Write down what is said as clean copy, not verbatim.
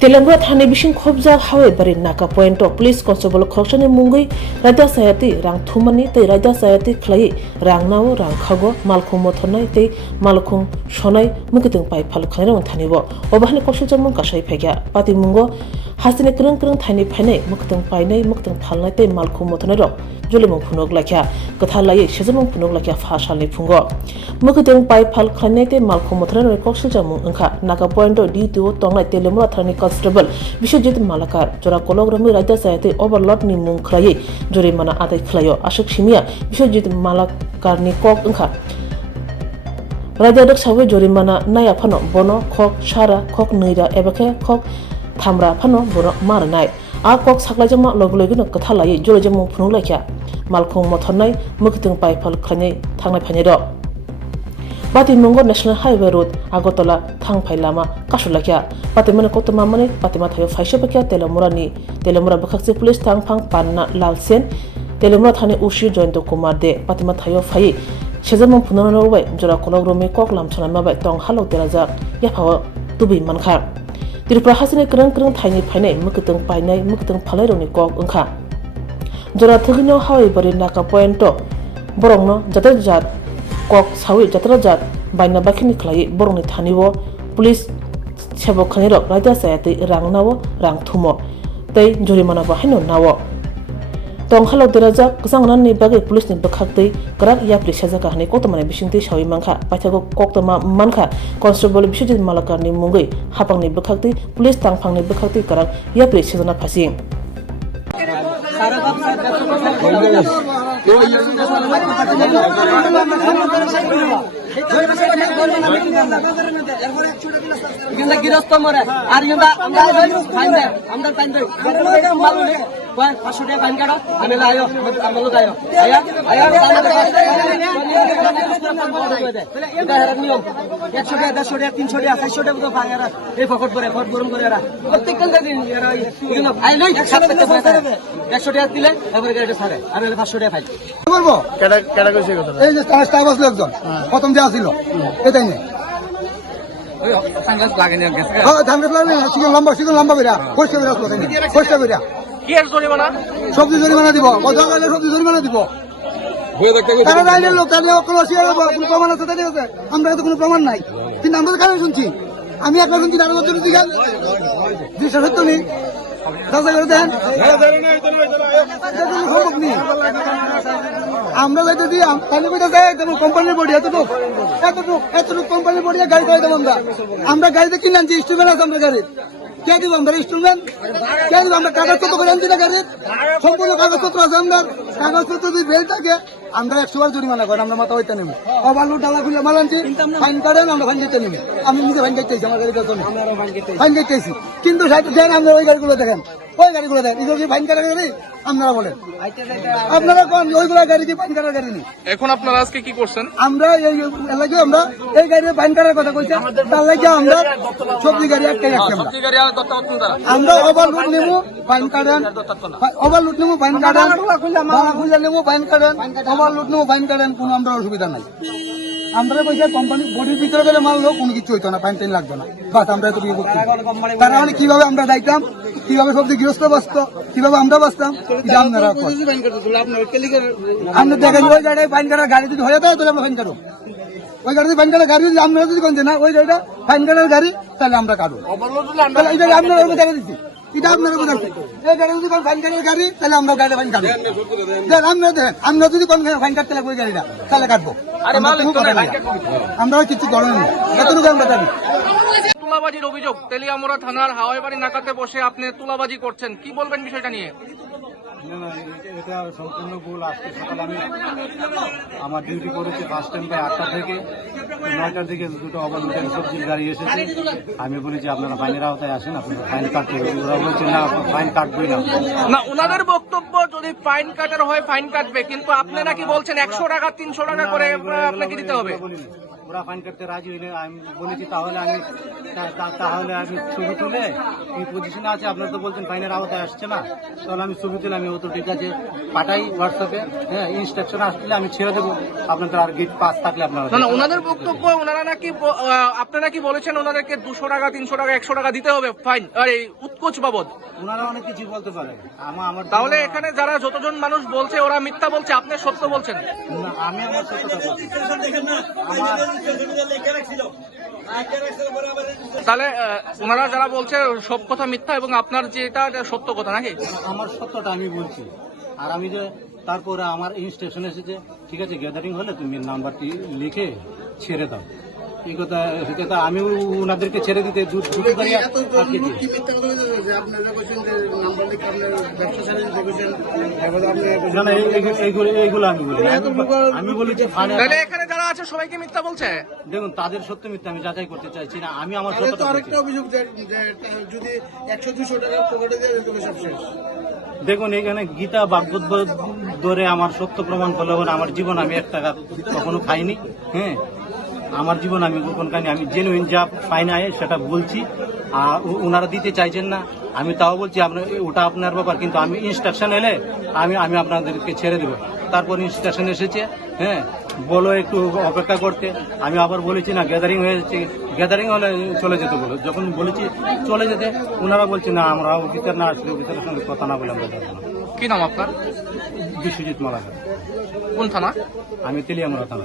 तेलंगाना थाने बिसिं खोबजा हावे बारि नाका पॉइंट पुलिस कांस्टेबल खक्सनि मुंगै रायदा सायाति रां थुमनि तै रायदा सायाति खलाई रां नाव रां खागो मालखुं मथनाय तै मालखुं सनाय मुकितों पाइ फाल खायरं थानिबो अबाहनि कक्सजमं कासाय फैग्या पाति मुंगो हासिने क्रं क्रं थाइनि फाइनाय मुकितों पाइनाय मुकितों फालनाय तै मालखुं मथनाय र जुलिमं फुनक लाख्या कथा लायै सेजमं फुनक लाख्या फासालनि फुंगो मुकितों पाइ फाल खायनाय तै मालखुं मथनाय कक्सजमं अंखा नाका पॉइंट डी2 तंगनाय तेलेमुरा थानानि कांस्टेबल विश्वजित मालाकार जरा कलग्रमी रायदा सायाति ओवरलॉट नि मुं खलायै जुरिमाना आदाय खलायो आशक सिमिया विश्वजित मालाकारनि कक अंखा रायदा दक्सावे जुरिमाना नाया फानो बनो खक सारा खक नैरा एबाखे खक थामरा फानो बनो मारनाय आ कक साख्लायजमा लगलगनो कथा लायै जुरिजमं फुनु लाख्या मालखुं मथनाय मुकितों पाइफाल खलायनाय थांनाय फायनाय र Batimunggo National Highway Road Agotala Thangpai Lama Kasulakya Patimana Kotama Mane Patima Thayo Faishapakya Telemura Bakhaksi Police Tangphang Panna Lalsen Telemura Thane Ushi Jointo Kumar De Patima Thayo Phai Shezamong Punana Norway Jora Kologromi Kok Lamchana Mabai Tong Halo Teraza Yapawa Tubi Mankhar Tirpra Hasine Krang Krang Thaini Phainai Mukitong Painai Mukitong Phalaironi Kok Ungkha Jora Thugino Hawi Bari Naka Pointo Borongno Jatajat Kok sawi jatra jat baina bakhini khlai boroni thanibo police chebo khaniro raja sayati rang nawo rang thumo tei jurimana bahino nawo tong khalo deraja kusangnan ni bage police ni bakhaktai karak ya police jaga hani kotomane bisingti sawi mangkha paithago koktama mankha constable bisujit malakar ni mungai hapang ni bakhaktai police tangphang ni bakhaktai karak ya police jana phasing गिरस्त मरे আর ইন্দা আমরা fine দে আমরা fine দে মালু নে কয় 500 টাকা fine কাটো আমি লাইও আমলো গায়ো আয়া আয়া এটা হের নিয়ম 100 টাকা 150 টাকা 300 টাকা 400 টাকা তো ফাইন এরা এই ফকট করে ফট গরম করে এরা প্রত্যেকটা দিন এরা ইগুলো আই লই 100 টাকা দিলে এবারে গাড়িটা ছাড়ে আর 500 টাকা ফাইন বলবো কেডা কেডা কইছে কথা এই যে স্টাফ আসলো একজন প্রথম যে আসিল এটাই না ওই সানগ্লাস লাগেনি গেছে হ্যাঁ সানগ্লাস লাগেনি সিজন লম্বা বেরা কষ্ট বেরা কষ্ট বেরা কি এর জরিমানা সবজি জরিমানা দিব কথা গেলে সবজি জরিমানা দিব বই দেখতে তারা রাইলের লোক তাদের কোনো প্রমাণ আছে তাদের কাছে আমরা তো কোনো প্রমাণ নাই কিন্তু আমরা তো কানে শুনছি আমি একবার শুনছি তার মধ্যে দিঘাল দৃশ্য সত্য নেই আমরা যাইতে দিই কোম্পানির বডি এতটুক কোম্পানির বডি গাড়ি করে দেবো আমরা গাড়িতে কিনে আনছি ইনস্ট্রুমেন্ট আছে আমরা গাড়ির কে দিব আমরা ইনস্ট্রুমেন্ট কে দিব আমরা কাগজপত্র করে আনছি না গাড়ির সম্পূর্ণ কাগজপত্র আছে আমরা কাগজপত্র যদি বেল থাকে আমরা 100 বার জরিমানা করেন আমরা মাথা হইতে নেব ওভারলোড ডালা খুলে মাল আনছি ফাইন করেন আমরা ফাইন দিতে নেব আমি নিজে ফাইন দিতেছি আমার গাড়িতে ফাইন দিতেছি কিন্তু আমরা ওই গাড়িগুলো দেখেন ওই গাড়িগুলো দেখেন এগুলো কি ফাইন কাটার গাড়ি আপনারা বলেন আপনারা কোন ওইগুলো গাড়ি কি ফাইন কাটার গাড়ি নেই এখন আপনারা আজকে কি করছেন আমরা এই এলাকায় আমরা এই গাড়ির ফাইন কাটার কথা কইছি তার লাগে আমরা সবজি গাড়ি একটাই রাখছি আমরা ওভারলোড নেবো ফাইন কাটেন ওভারলোড নেবো ফাইন কাটেন খুলে নেবো ফাইন কাটেন ওভারলোড নেবো ফাইন কাটেন কোনো আমরা অসুবিধা নাই আমরা কইছে কোম্পানি বডির ভিতরে গেলে মাল লোক কোনো কিছু হইতো না ফাইন টাইন লাগতো না বাস আমরা তো বিয়ে করছি তার মানে কিভাবে আমরা যাইতাম কিভাবে সবজি গৃহস্থ বাঁচত কিভাবে আমরা বাঁচতাম আপনারা আমরা দেখেন ওই গাড়ি ফাইন কাটার গাড়ি যদি হয়ে যায় তাহলে আমরা ফাইন কাটো ওই গাড়ি ফাইন কাটার গাড়ি যদি আমরা যদি কোনছে না ওই গাড়িটা ফাইন কাটার গাড়ি তাহলে আমরা কাটো এটা আপনারা দেখা দিচ্ছি এটা আপনারা বোঝাচ্ছি এই গাড়ি যদি কোন ফাইন কাটার গাড়ি তাহলে আমরা গাড়ি ফাইন কাটবো আমরা দেখেন আমরা যদি কোন ফাইন কাটতে লাগবে ওই গাড়িটা তাহলে কাটবো আমরা কিছু করেন না এতটুকু আমরা জানি তুলাবাজির অভিযোগ তেলিয়ামুড়া থানার হাওয়াইবাড়ি নাকাতে বসে আপনি তুলাবাজি করছেন কি বলবেন বিষয়টা নিয়ে এটা সম্পূর্ণ ভুল। আজকে সকালে আমি আমার ডিউটি করেছি ফার্স্ট টাইম প্রায় 8টা থেকে 9টার দিকে দুটো ওভারলোডের সবজির গাড়ি এসেছে। আমি বলি যে আপনারা ফাইনের আওতায় আসেন, আপনারা ফাইন কাটতে হবে। ওরা বলছে না, ফাইন কাটবেই না। না, ওনাদের বক্তব্য যদি ফাইন কাটার হয় ফাইন কাটবে, কিন্তু আপনারা কি বলছেন 100 টাকা 300 টাকা করে আপনাকে দিতে হবে? ওরা ফাইন কাটতে রাজি হইলে আমি বলেছি তাহলে আমি ছবি তুলে এই পজিশনে আছে, আপনারা তো বলছেন ফাইনের আওতায় আসছে না, তাহলে আমি ছবি তুলে আমি ও তো ঠিক আছে পাঠাই হোয়াটসঅ্যাপে, হ্যাঁ ইনস্ট্রাকশন আসলে আমি ছেড়ে দেবো, আপনাদের আর গেট পাস থাকলে আপনারা। না ওনাদের বক্তব্য ওনারা নাকি আপনারা কি বলেছেন ওনাদেরকে 200 টাকা 300 টাকা 100 টাকা দিতে হবে ফাইন আর এই উৎকোচ বাবদ। ওনারা অনেক কিছু বলতে পারে, আমার তাহলে এখানে যারা যতজন মানুষ বলছে ওরা মিথ্যা বলছে, আপনি সত্য বলছেন। না, আমি আমার সত্যটা বলছি। তাহলে ওনারা যারা বলছে সব কথা মিথ্যা এবং আপনার যেটা সত্য কথা নাকি? আমার সত্যটা আমি বলছি। আর আমি যে তারপরে আমার ইনস্ট্রাকশন এসেছে, ঠিক আছে গ্যাদারিং হলে তুমি নাম্বারটি লিখে ছেড়ে দাও, এই কথা আমি ওনাদেরকে ছেড়ে দিতে দুটো গাড়ি আটকে দিই। না, না, এইগুলো আমি বলি, আমি বলেছি তাহলে এখানে যারা আছে সবাইকে মিথ্যা বলছে। দেখুন তাদের সত্য মিথ্যা আমি যাচাই করতে চাইছি না, আমি আমার সত্যটা বলছি। অভিযোগ যদি 100-200 টাকা পকেটে দিয়ে দিতে সব শেষ। দেখুন এখানে গীতা ভাগবত ধরে আমার সত্য প্রমাণ করলে আমার জীবন আমি 1 টাকা কখনো খাইনি, হ্যাঁ আমার জীবন আমি কখন খাইনি, আমি জেনুইন যা ফাইন আয় সেটা বলছি। আর ওনারা দিতে চাইছেন না, আমি তাও বলছি আপনার ওটা আপনার ব্যাপার, কিন্তু আমি ইনস্ট্রাকশন এলে আমি আপনাদেরকে ছেড়ে দেবো। তারপর ইনস্ট্রাকশন এসেছে, হ্যাঁ বলো একটু অপেক্ষা করতে, আমি আবার বলেছি না গ্যাদারিং হয়েছে, গ্যাদারিং হলে চলে যেতে বলো, যখন বলেছি চলে যেতে ওনারা বলছে না আমরা অফিসার না আসলে অফিসারের সঙ্গে কথা না বলে আমরা যাবো না। কি নাম আপনার? বিশ্বজিৎ মালাকার। কোন থানা? আমি তেলিয়ামুড়া থানা।